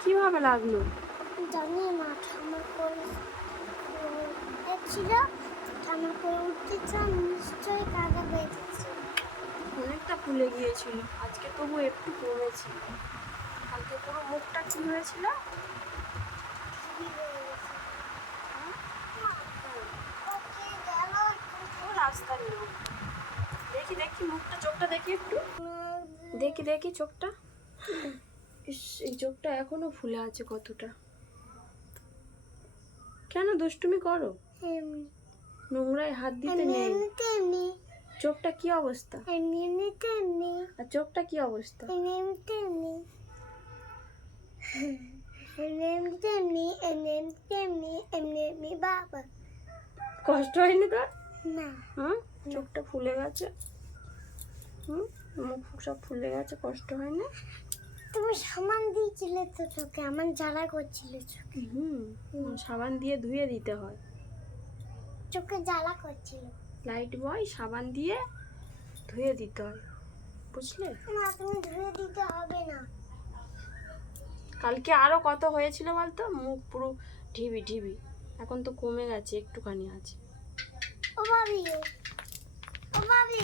কীভাবে লাগল? জানি না ঠামা করে ছিল ঠামা করে চান নিশ্চয়ই কাদা বেঁধেছে অনেকটা ফুলে গিয়েছিল আজকে তবু একটু কমেছে। কালকে পুরো মুখটা কি হয়েছিল? হ্যাঁ? রাস্তার লোক দেখি দেখি মুখটা চোখটা দেখি একটু। দেখি দেখি চোখটা। এই চোখটা এখনও ফুলে আছে কতটা। কেন দুষ্টুমি করো? নোংরায় হাত দিতে নেই। চোখটা কি অবস্থা? আর চোখটা কি অবস্থা? কষ্ট হয়নি তোর? না। হুম? চোখটা ফুলে গেছে। মুখ ফুক সব ফুলে গেছে কষ্ট হয় না। তুমি সামান দিয়েছিলে তো চোখে আমার জ্বালা করছিল চোখে। হুম সাবান দিয়ে ধুয়ে দিতে হয়। চোখে জ্বালা করছিল। লাইট বয় সাবান দিয়ে ধুয়ে দিতে হয় বুঝলে? না তুমি ধুয়ে দিতে হবে না। কালকে আরও কত হয়েছিল বলতো? মুখ পুরো ঢিবি ঢিবি। এখন তো কমে গেছে একটুখানি আছে। ও ভাবি ও ভাবি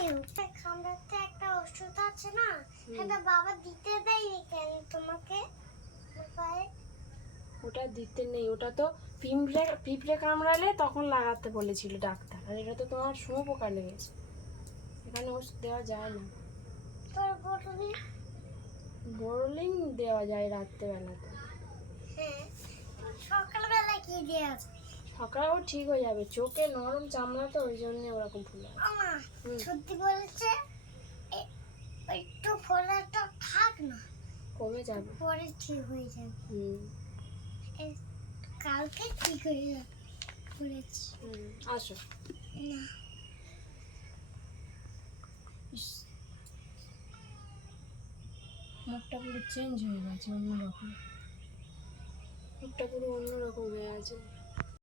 খান্ডাতে একটা ওষুধ আছে না? সেটা বাবা দিতে দেয়নি কেন তোমাকে? ওটা দিতে নেই। ওটা তো পিঁপড়ে পিঁপড়ে কামড়ালে তখন লাগাতে বলেছিল ডাক্তার। আর এটা তো তোমার শুঁয়োপোকা লেগেছে। এখানে ওষুধ দেওয়া যায় না। তোর বটলি বোরলিং দেওয়া যায় রাত্রেবেলাতে। হ্যাঁ সকালবেলা কি দিয়ে আছে? সকালেও ঠিক হয়ে যাবে। চোখে নরম চামড়া তো ওই জন্য ওরকম ফুলে। সত্যি বলেছে? না কমে যাবে। পরে ঠিক হয়ে যাবে। হুম। কালকে ঠিক হয়ে যাবে বলেছি। হুম আসো। না। মুখটা পুরো চেঞ্জ হয়ে গেছে অন্যরকম। মুখটা পুরো অন্যরকম হয়ে আছে